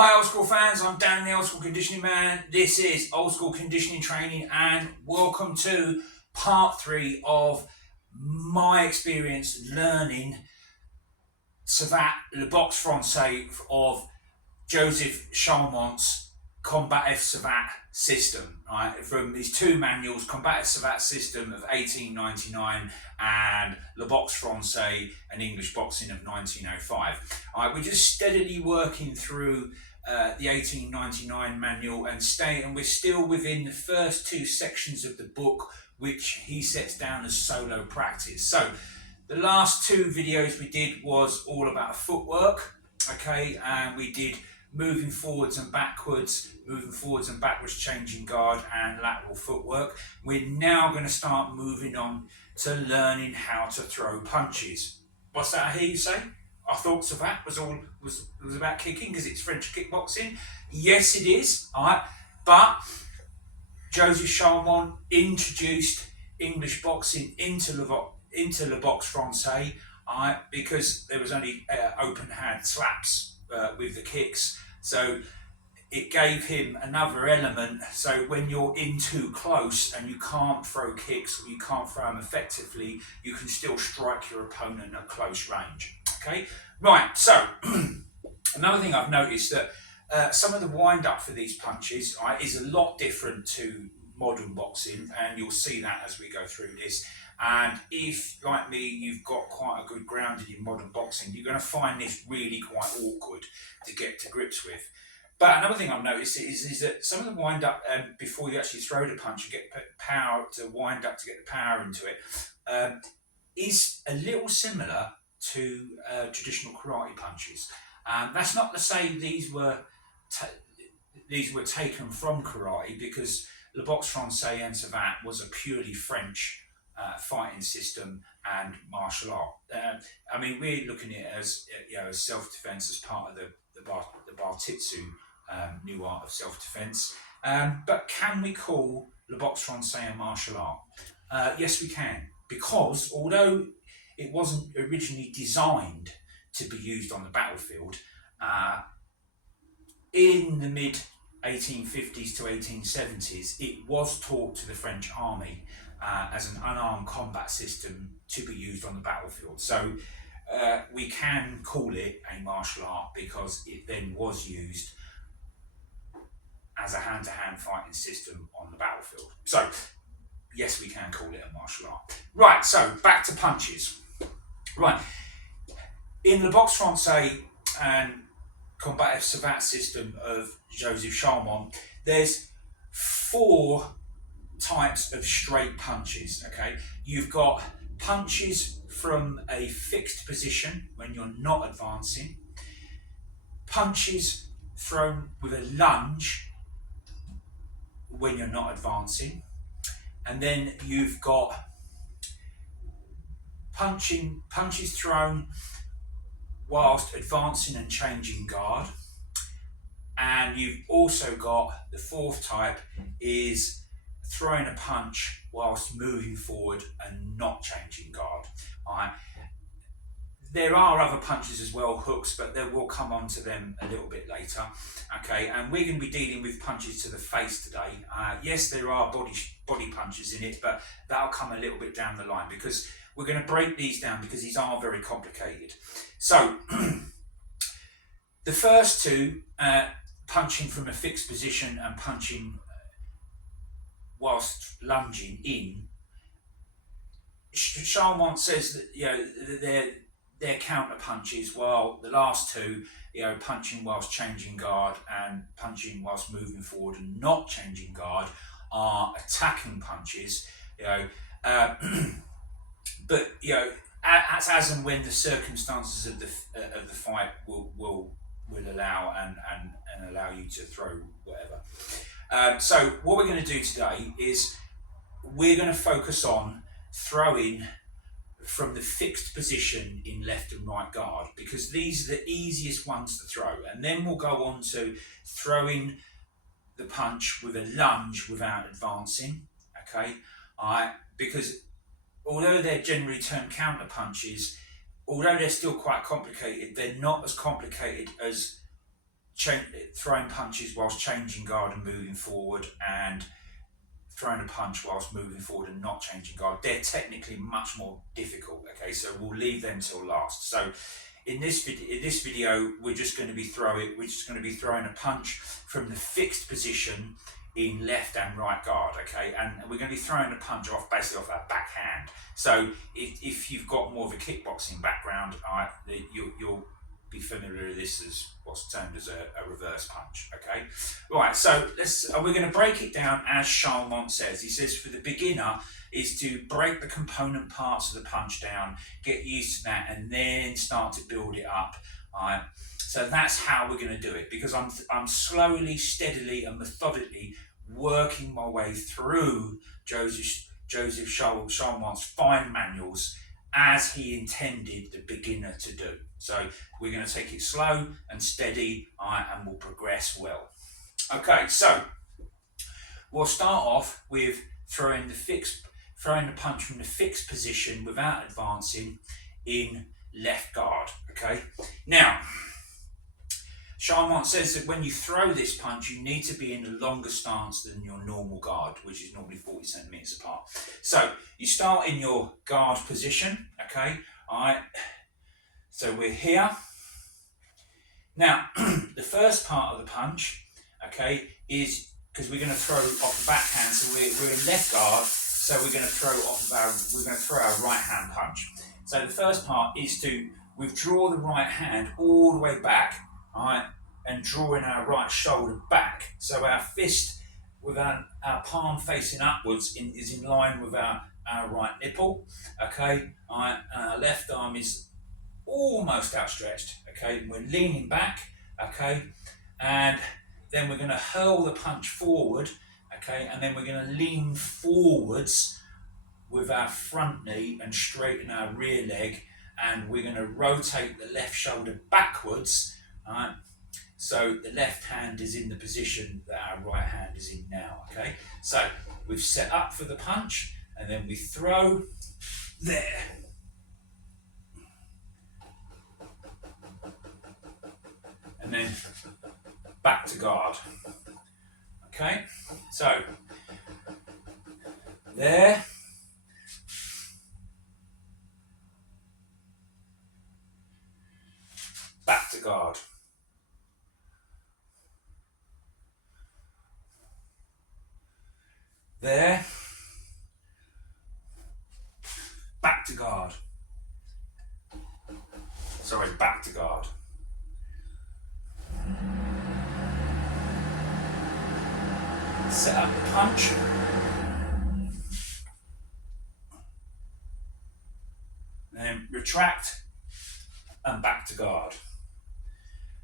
Hi Old School fans, I'm Dan the Old School Conditioning Man. This is Old School Conditioning Training and welcome to part 3 of my experience learning the Box Francaise of Joseph Charlemont's Combative Savate System, right? From these two manuals, Combative Savate System of 1899 and the Box Francaise and English Boxing of 1905. All right, we're just steadily working through the 1899 manual and we're still within the first two sections of the book, which he sets down as solo practice. So the last two videos we did was all about footwork, okay, and we did moving forwards and backwards changing guard and lateral footwork. We're now going to start moving on to learning how to throw punches. What's that I hear you say? I thought Savate was about kicking because it's French kickboxing. Yes, it is, all right, but Joseph Charlemont introduced English boxing into the Box Francaise, all right, because there was only open hand slaps with the kicks, so it gave him another element. So when you're in too close and you can't throw kicks or you can't throw them effectively, you can still strike your opponent at close range. Okay, right, so another thing I've noticed that some of the wind up for these punches is a lot different to modern boxing, and you'll see that as we go through this. And if, like me, you've got quite a good grounding in modern boxing, you're going to find this really quite awkward to get to grips with. But another thing I've noticed is that some of the wind up before you actually throw the punch, you get power to wind up to get the power into it, is a little similar to traditional karate punches. That's not to say these were taken from karate, because the Box Francaise and Savate was a purely French fighting system and martial art. I mean, we're looking at it as as self-defense, as part of the Bartitsu new art of self-defense. But can we call the Box Francaise a martial art? Yes, we can, because although it wasn't originally designed to be used on the battlefield, in the mid 1850s to 1870s, it was taught to the French army as an unarmed combat system to be used on the battlefield. So we can call it a martial art because it then was used as a hand-to-hand fighting system on the battlefield. So yes, we can call it a martial art. Right, so back to punches. Right, in the Box Francaise and Combative Savate System of Joseph Charlemont, there's 4 types of straight punches. Okay, you've got punches from a fixed position when you're not advancing, punches thrown with a lunge when you're not advancing, and then you've got punches thrown whilst advancing and changing guard, and you've also got the 4th type is throwing a punch whilst moving forward and not changing guard. All right. There are other punches as well, hooks, but we'll come on to them a little bit later. Okay, and we're going to be dealing with punches to the face today. Yes, there are body punches in it, but that'll come a little bit down the line, because we're going to break these down because these are very complicated. So the first two, punching from a fixed position and punching whilst lunging in, Charlemont says that they're counter punches, while the last two, punching whilst changing guard and punching whilst moving forward and not changing guard, are attacking punches. But as and when the circumstances of the fight will allow and allow you to throw whatever. So what we're going to do today is we're going to focus on throwing from the fixed position in left and right guard, because these are the easiest ones to throw, and then we'll go on to throwing the punch with a lunge without advancing. Okay, because although they're generally termed counter punches, although they're still quite complicated, they're not as complicated as throwing punches whilst changing guard and moving forward, and throwing a punch whilst moving forward and not changing guard. They're technically much more difficult. Okay, so we'll leave them till last. So in this video, we're just going to be throwing a punch from the fixed position in left and right guard. Okay, and we're going to be throwing a punch basically off our backhand. So if you've got more of a kickboxing background, you'll be familiar with this as what's termed as a reverse punch. Okay, right, so we're going to break it down as Charlemont says. He says for the beginner is to break the component parts of the punch down, get used to that, and then start to build it up. All right, so that's how we're going to do it, because I'm slowly, steadily and methodically working my way through Joseph Charlemont's fine manuals as he intended the beginner to do. So we're going to take it slow and steady, and we'll progress well. Okay, so we'll start off with throwing the punch from the fixed position without advancing in left guard. Okay, now Charlemont says that when you throw this punch, you need to be in a longer stance than your normal guard, which is normally 40 centimeters apart. So you start in your guard position. Okay, all right. So we're here. Now, the first part of the punch, okay, is because we're going to throw off the backhand. So we're in left guard. So we're going to throw our right hand punch. So the first part is to withdraw the right hand all the way back, all right, and drawing our right shoulder back. So our fist with our palm facing upwards is in line with our right nipple. Okay, all right, and our left arm is almost outstretched. Okay, we're leaning back. Okay, and then we're going to hurl the punch forward. Okay, and then we're going to lean forwards with our front knee and straighten our rear leg, and we're going to rotate the left shoulder backwards. Right, so the left hand is in the position that our right hand is in now. Okay, so we've set up for the punch, and then we throw there. And then back to guard. Okay, so there, back to guard. There, back to guard. Sorry, back to guard. Set up the punch. Then retract and back to guard.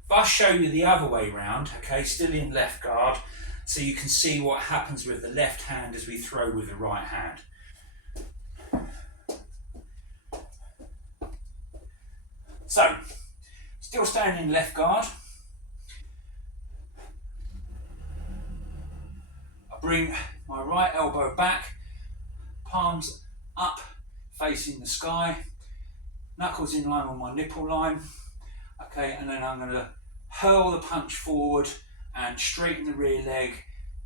If I show you the other way round, okay, still in left guard, so you can see what happens with the left hand as we throw with the right hand. So, still standing in left guard. Bring my right elbow back, palms up facing the sky, knuckles in line with my nipple line. Okay, and then I'm going to hurl the punch forward and straighten the rear leg,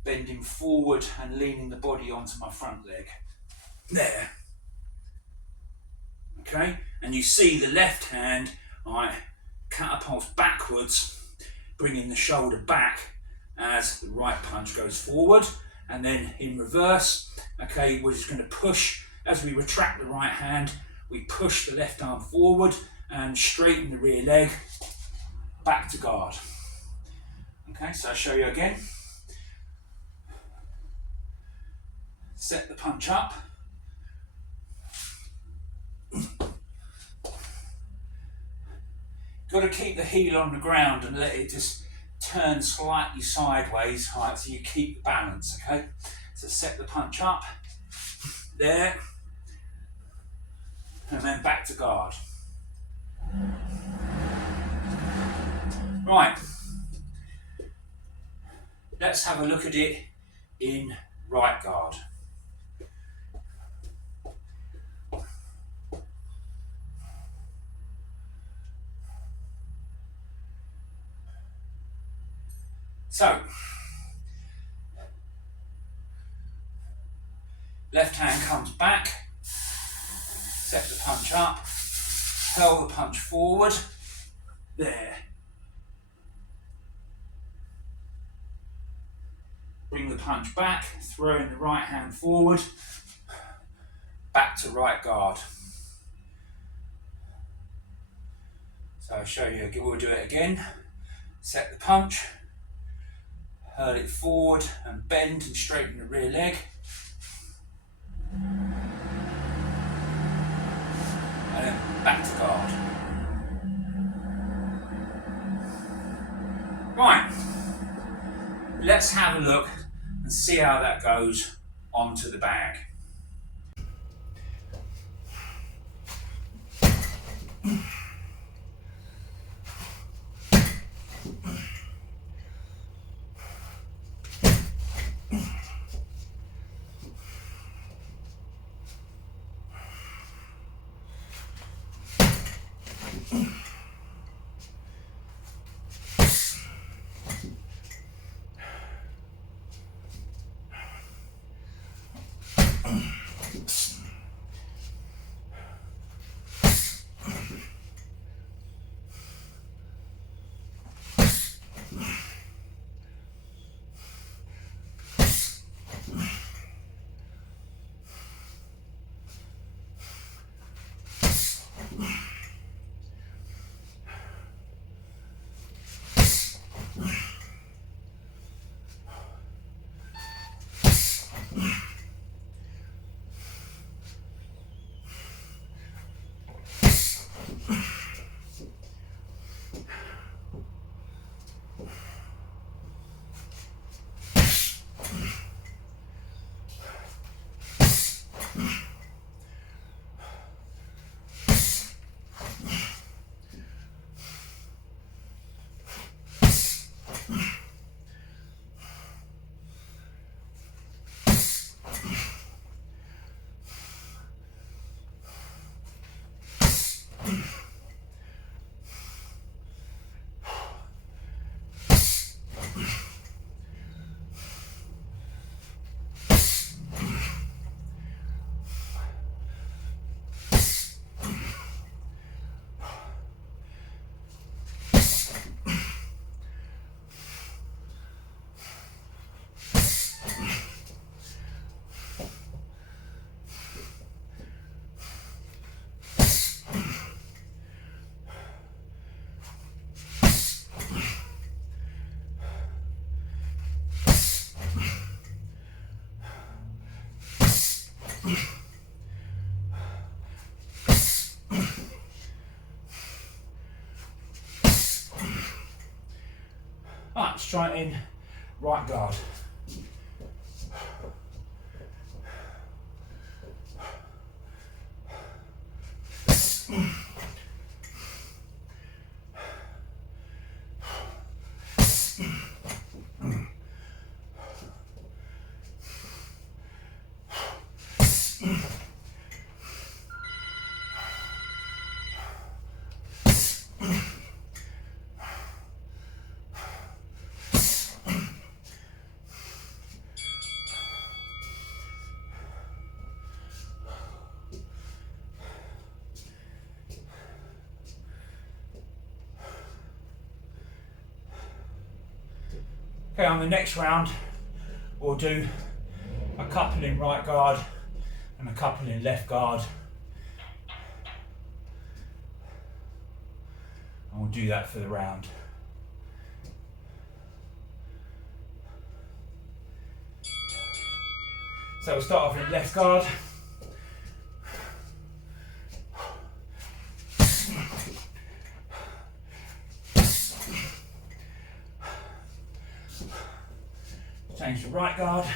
bending forward and leaning the body onto my front leg. There. Okay, and you see the left hand, I catapults backwards, bringing the shoulder back as the right punch goes forward. And then in reverse, okay, we're just going to push, as we retract the right hand, we push the left arm forward and straighten the rear leg, back to guard. Okay, so I'll show you again. Set the punch up. Got to keep the heel on the ground and let it just turn slightly sideways, right, so you keep the balance. Okay, so set the punch up there, and then back to guard. Right, let's have a look at it in right guard. So, left hand comes back, set the punch up, hurl the punch forward, there. Bring the punch back, throwing the right hand forward, back to right guard. So I'll show you, we'll do it again. Set the punch, hurl it forward and bend and straighten the rear leg. And then back to guard. Right, let's have a look and see how that goes onto the bag. Right, let's try it in right guard. Okay, on the next round, we'll do a couple in right guard and a couple in left guard. And we'll do that for the round. So we'll start off in left guard. Change to right guard.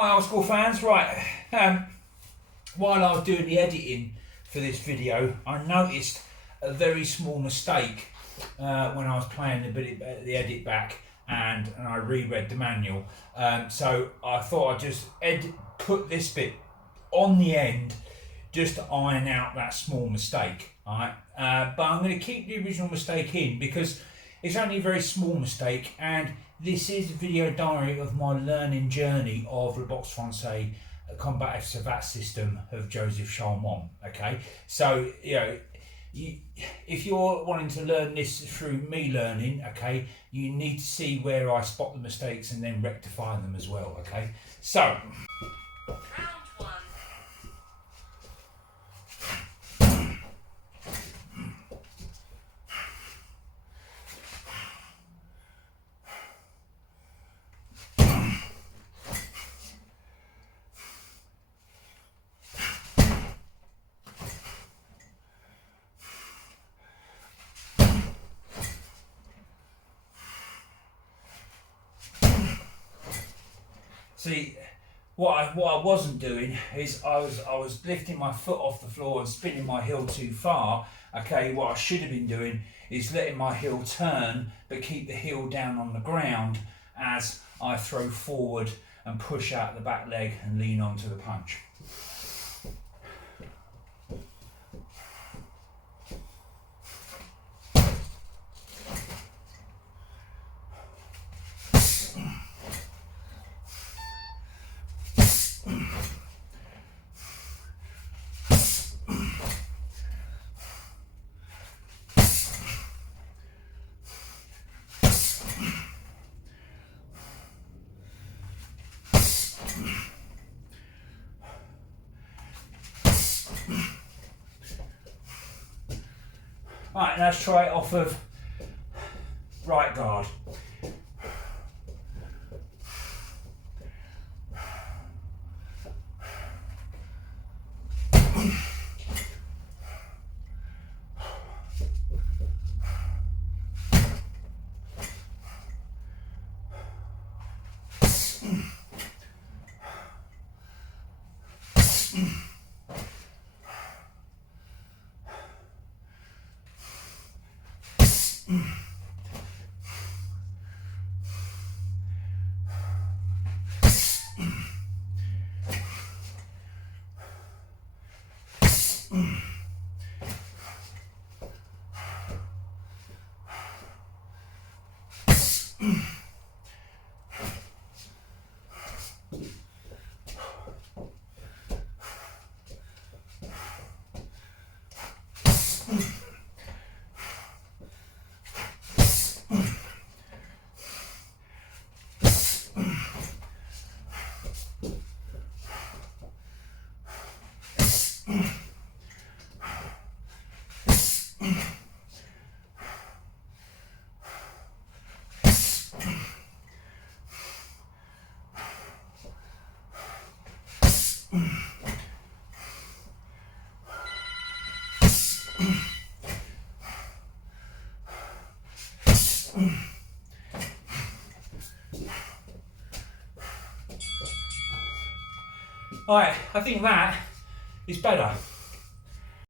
Hi old school fans, right, while I was doing the editing for this video, I noticed a very small mistake when I was playing the edit back and I reread the manual. So I thought I'd just put this bit on the end just to iron out that small mistake, alright? But I'm going to keep the original mistake in because it's only a very small mistake, and this is a video diary of my learning journey of the Box Francaise Combative Savate System of Joseph Charlemont. Okay, so if you're wanting to learn this through me learning, okay, you need to see where I spot the mistakes and then rectify them as well. Okay, so. See, what I wasn't doing is I was lifting my foot off the floor and spinning my heel too far. Okay, what I should have been doing is letting my heel turn but keep the heel down on the ground as I throw forward and push out the back leg and lean onto the punch. Right, let's try it off of right guard. Alright, I think that is better.